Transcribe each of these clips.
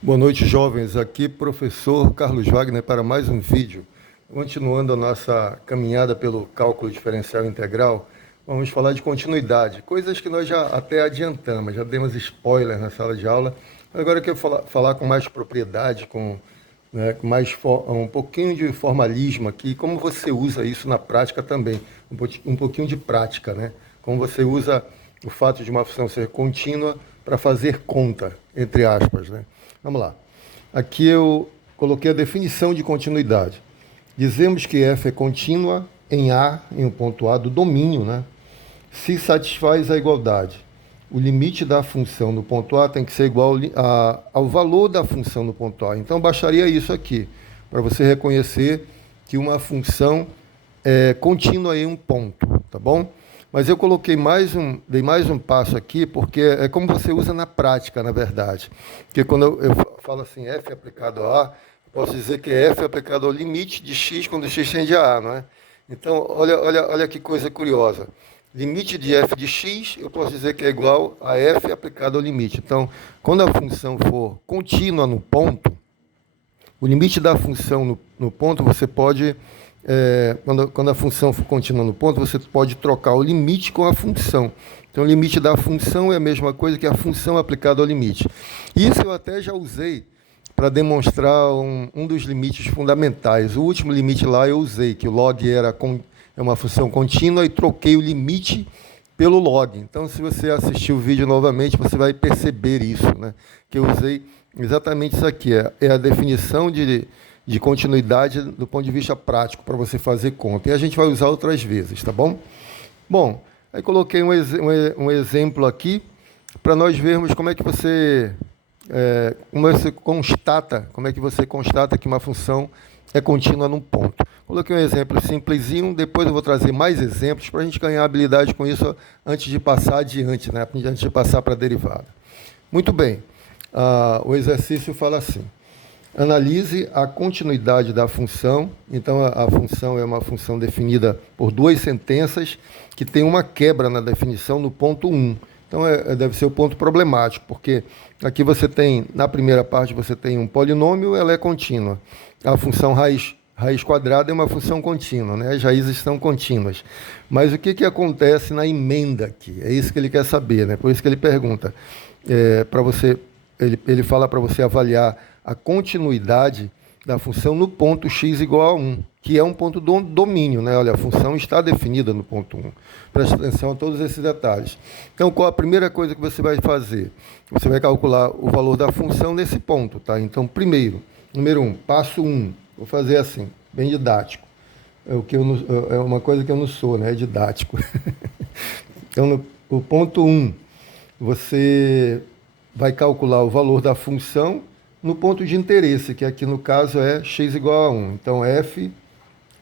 Boa noite, jovens. Aqui, professor Carlos Wagner, para mais um vídeo. Continuando a nossa caminhada pelo cálculo diferencial integral, vamos falar de continuidade, coisas que nós já até adiantamos, já demos spoiler na sala de aula. Agora eu quero falar com mais propriedade, com um pouquinho de formalismo aqui, como você usa isso na prática também, um pouquinho de prática, né? Como você usa o fato de uma função ser contínua para fazer conta, entre aspas, né? Vamos lá. Aqui eu coloquei a definição de continuidade. Dizemos que f é contínua em A, em um ponto A do domínio, né? Se satisfaz a igualdade. O limite da função no ponto A tem que ser igual ao valor da função no ponto A. Então, bastaria isso aqui, para você reconhecer que uma função é contínua em um ponto, tá bom? Mas eu dei mais um passo aqui, porque é como você usa na prática, na verdade. Porque quando eu falo assim, f aplicado a A, posso dizer que f é aplicado ao limite de x quando x tende a A, não é? Então, olha que coisa curiosa. Limite de f de x, eu posso dizer que é igual a f aplicado ao limite. Então, quando a função for contínua no ponto, o limite da função no ponto, você pode, quando a função for contínua no ponto, você pode trocar o limite com a função. Então, o limite da função é a mesma coisa que a função aplicada ao limite. Isso eu até já usei para demonstrar um dos limites fundamentais. O último limite lá eu usei, que o log é uma função contínua e troquei o limite pelo log. Então, se você assistir o vídeo novamente, você vai perceber isso, né? Que eu usei exatamente isso aqui. É a definição de continuidade do ponto de vista prático para você fazer conta. E a gente vai usar outras vezes, tá bom? Bom, aí coloquei um exemplo aqui para nós vermos como é que como é que você constata que uma função é contínua num ponto. Coloquei um exemplo simplesinho, depois eu vou trazer mais exemplos para a gente ganhar habilidade com isso antes de passar adiante, né? Antes de passar para a derivada. Muito bem, o exercício fala assim, analise a continuidade da função. Então, a função é uma função definida por duas sentenças que tem uma quebra na definição no ponto 1. Então, deve ser o ponto problemático, porque aqui você tem, na primeira parte, você tem um polinômio, ela é contínua. A função raiz quadrada é uma função contínua, né? As raízes são contínuas. Mas o que acontece na emenda aqui? É isso que ele quer saber, né? Por isso que ele pergunta, para você, ele fala para você avaliar a continuidade da função no ponto x igual a 1, que é um ponto do domínio, né? Olha, a função está definida no ponto 1. Preste atenção a todos esses detalhes. Então, qual a primeira coisa que você vai fazer? Você vai calcular o valor da função nesse ponto, tá? Então, primeiro, número 1, passo 1, vou fazer assim, bem didático. É uma coisa que eu não sou, né? É didático. Então, o ponto 1, você vai calcular o valor da função no ponto de interesse, que aqui no caso é x igual a 1. Então, f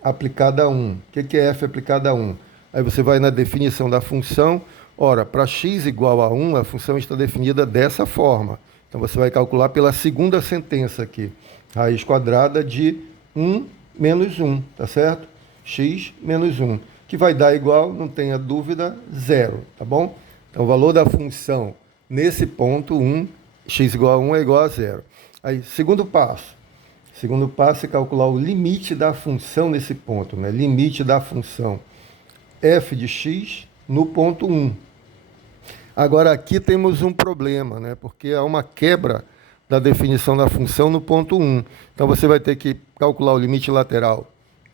aplicada a 1. O que é f aplicada a 1? Aí você vai na definição da função. Ora, para x igual a 1, a função está definida dessa forma. Então, você vai calcular pela segunda sentença aqui. Raiz quadrada de 1 menos 1, tá certo? X menos 1, que vai dar igual, não tenha dúvida, 0, tá bom? Então, o valor da função nesse ponto 1, x igual a 1 é igual a 0. Aí, segundo passo. Segundo passo é calcular o limite da função nesse ponto, né? Limite da função f de x no ponto 1. Agora, aqui temos um problema, né? Porque há uma quebra da definição da função no ponto 1. Então, você vai ter que calcular o limite lateral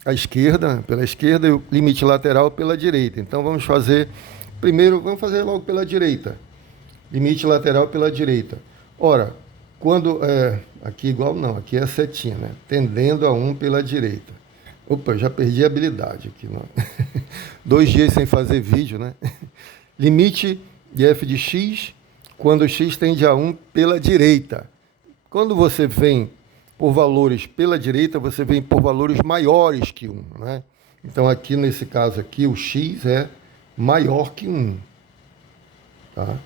à esquerda, pela esquerda, e o limite lateral pela direita. Então, vamos fazer logo pela direita. Limite lateral pela direita. Ora, aqui igual não, aqui é a setinha, né? Tendendo a 1 pela direita. Opa, já perdi a habilidade aqui. Não. 2 dias sem fazer vídeo, né? Limite de f de x, quando x tende a 1 pela direita. Quando você vem por valores pela direita, você vem por valores maiores que 1, né? Então, aqui nesse caso aqui, o x é maior que 1. Tá?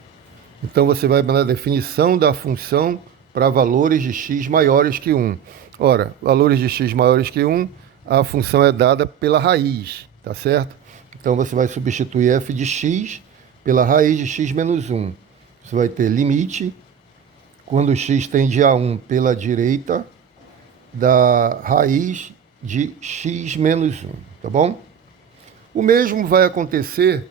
Então, você vai na definição da função para valores de x maiores que 1. Ora, valores de x maiores que 1, a função é dada pela raiz, tá certo? Então, você vai substituir f de x pela raiz de x menos 1. Você vai ter limite quando x tende a 1 pela direita da raiz de x menos 1, tá bom? O mesmo vai acontecer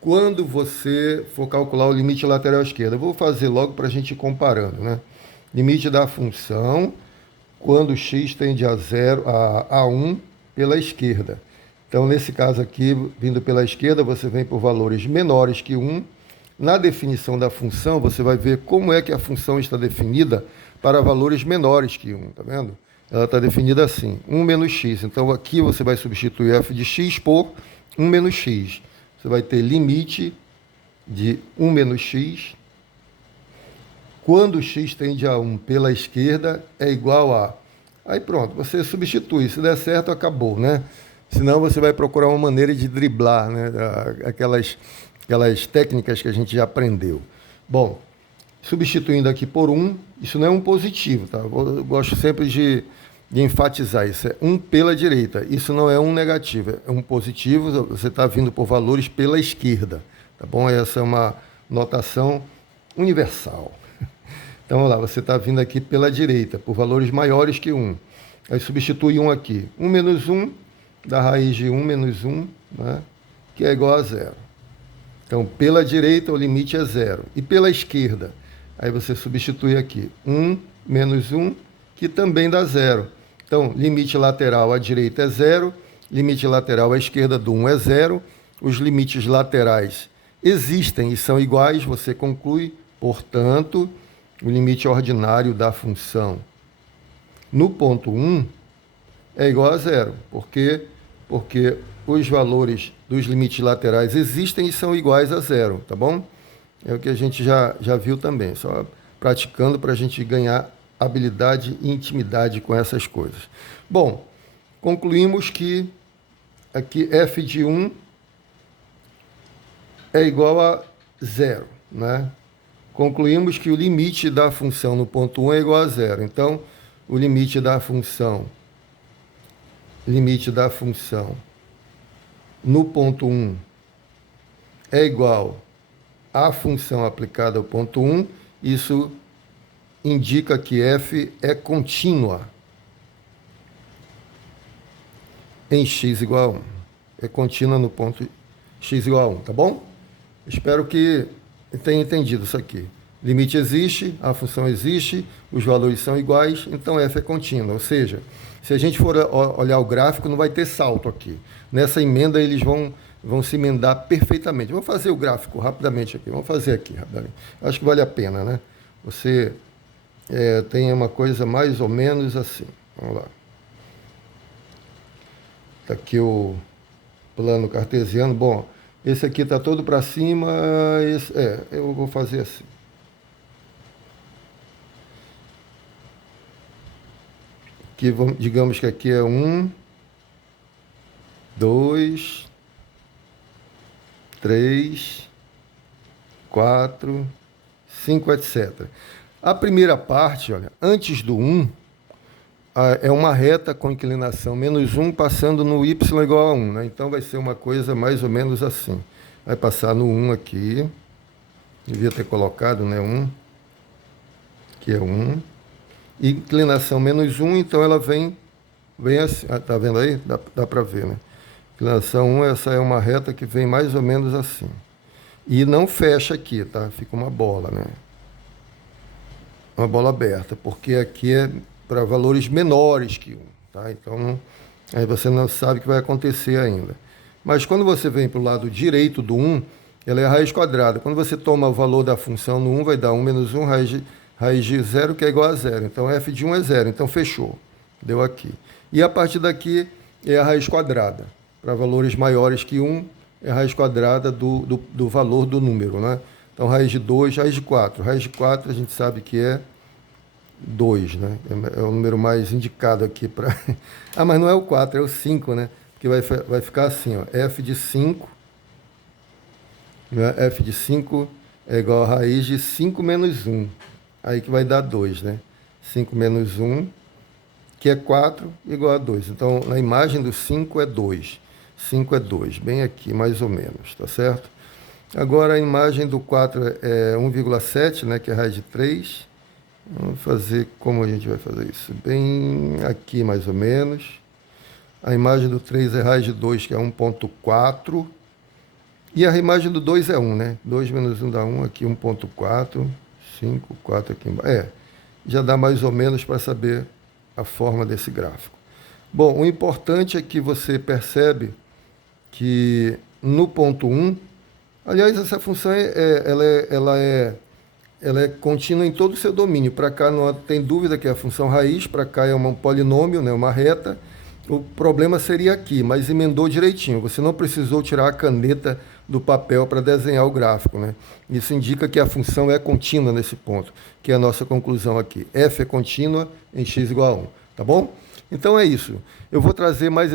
quando você for calcular o limite lateral à esquerda. Eu vou fazer logo para a gente ir comparando, né? Limite da função quando x tende a 0 a 1 pela esquerda. Então, nesse caso aqui, vindo pela esquerda, você vem por valores menores que 1. Na definição da função, você vai ver como é que a função está definida para valores menores que 1, tá vendo? Ela está definida assim, 1 menos x. Então, aqui você vai substituir f de x por 1 menos x. Você vai ter limite de 1 menos x. Quando x tende a 1 pela esquerda, é igual a... Aí pronto, você substitui. Se der certo, acabou, né? Senão você vai procurar uma maneira de driblar, né? Aquelas técnicas que a gente já aprendeu. Bom, substituindo aqui por 1, isso não é um positivo, tá? Eu gosto sempre de enfatizar isso. É 1 pela direita. Isso não é um negativo, é um positivo. Você está vindo por valores pela esquerda, tá bom? Essa é uma notação universal. Então, olha lá, você está vindo aqui pela direita, por valores maiores que 1. Aí substitui 1 aqui. 1 menos 1 da raiz de 1 menos 1, né, que é igual a 0. Então, pela direita, o limite é 0. E pela esquerda, aí você substitui aqui 1 menos 1, que também dá 0. Então, limite lateral à direita é 0, limite lateral à esquerda do 1 é 0. Os limites laterais existem e são iguais, você conclui, portanto, o limite ordinário da função no ponto 1 é igual a 0. Por quê? Porque os valores dos limites laterais existem e são iguais a 0, tá bom? É o que a gente já viu também, só praticando para a gente ganhar habilidade e intimidade com essas coisas. Bom, concluímos que aqui f de 1 é igual a 0, né? Concluímos que o limite da função no ponto 1 é igual a 0. Então, o limite da função no ponto 1 é igual à função aplicada ao ponto 1. Isso indica que f é contínua em x igual a 1. É contínua no ponto x igual a 1, tá bom? Espero que tenha entendido isso aqui. Limite existe, a função existe, os valores são iguais, então f é contínua. Ou seja, se a gente for olhar o gráfico, não vai ter salto aqui. Nessa emenda, eles vão se emendar perfeitamente. Vamos fazer o gráfico rapidamente aqui. Vamos fazer aqui rapidamente. Acho que vale a pena, né? Você tem uma coisa mais ou menos assim. Vamos lá. Está aqui o plano cartesiano. Bom, esse aqui está todo para cima. Eu vou fazer assim. Aqui, digamos que aqui é 1, 2, 3, 4, 5, etc. A primeira parte, olha, antes do 1, é uma reta com inclinação menos 1 passando no y igual a 1, né? Então vai ser uma coisa mais ou menos assim. Vai passar no 1 aqui. Devia ter colocado, né? 1. Aqui é 1. Inclinação menos 1, então ela vem assim. Tá vendo aí? Dá para ver, né? Inclinação 1, essa é uma reta que vem mais ou menos assim. E não fecha aqui, tá? Fica uma bola, né? Uma bola aberta, porque aqui é para valores menores que 1, tá? Então, aí você não sabe o que vai acontecer ainda. Mas quando você vem para o lado direito do 1, ela é a raiz quadrada. Quando você toma o valor da função no 1, vai dar 1 menos 1, raiz de 0, que é igual a 0. Então, f de 1 é 0. Então, fechou. Deu aqui. E a partir daqui é a raiz quadrada. Para valores maiores que 1, é a raiz quadrada do valor do número, né? Então, raiz de 2, raiz de 4. Raiz de 4, a gente sabe que é 2, né? É o número mais indicado aqui para... Ah, mas não é o 4, é o 5, né? Porque vai ficar assim, ó. F de 5, né? F de 5 é igual a raiz de 5 menos 1. Aí que vai dar 2, né? 5 menos 1, que é 4, igual a 2. Então, na imagem do 5 é 2. 5 é 2, bem aqui, mais ou menos, tá certo? Agora, a imagem do 4 é 1,7, né? Que é a raiz de 3. Vamos fazer como a gente vai fazer isso? Bem aqui, mais ou menos. A imagem do 3 é raiz de 2, que é 1,4. E a imagem do 2 é 1, né? 2 menos 1 dá 1, aqui 1,4. 5, 4 aqui embaixo. Já dá mais ou menos para saber a forma desse gráfico. Bom, o importante é que você percebe que no ponto 1, aliás, essa função ela é contínua em todo o seu domínio. Para cá não tem dúvida que é a função raiz, para cá é um polinômio, né, uma reta. O problema seria aqui, mas emendou direitinho. Você não precisou tirar a caneta do papel para desenhar o gráfico, né? Isso indica que a função é contínua nesse ponto, que é a nossa conclusão aqui. F é contínua em x igual a 1, tá bom? Então é isso. Eu vou trazer mais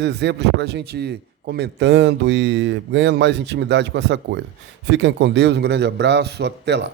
exemplos para a gente ir comentando e ganhando mais intimidade com essa coisa. Fiquem com Deus, um grande abraço, até lá.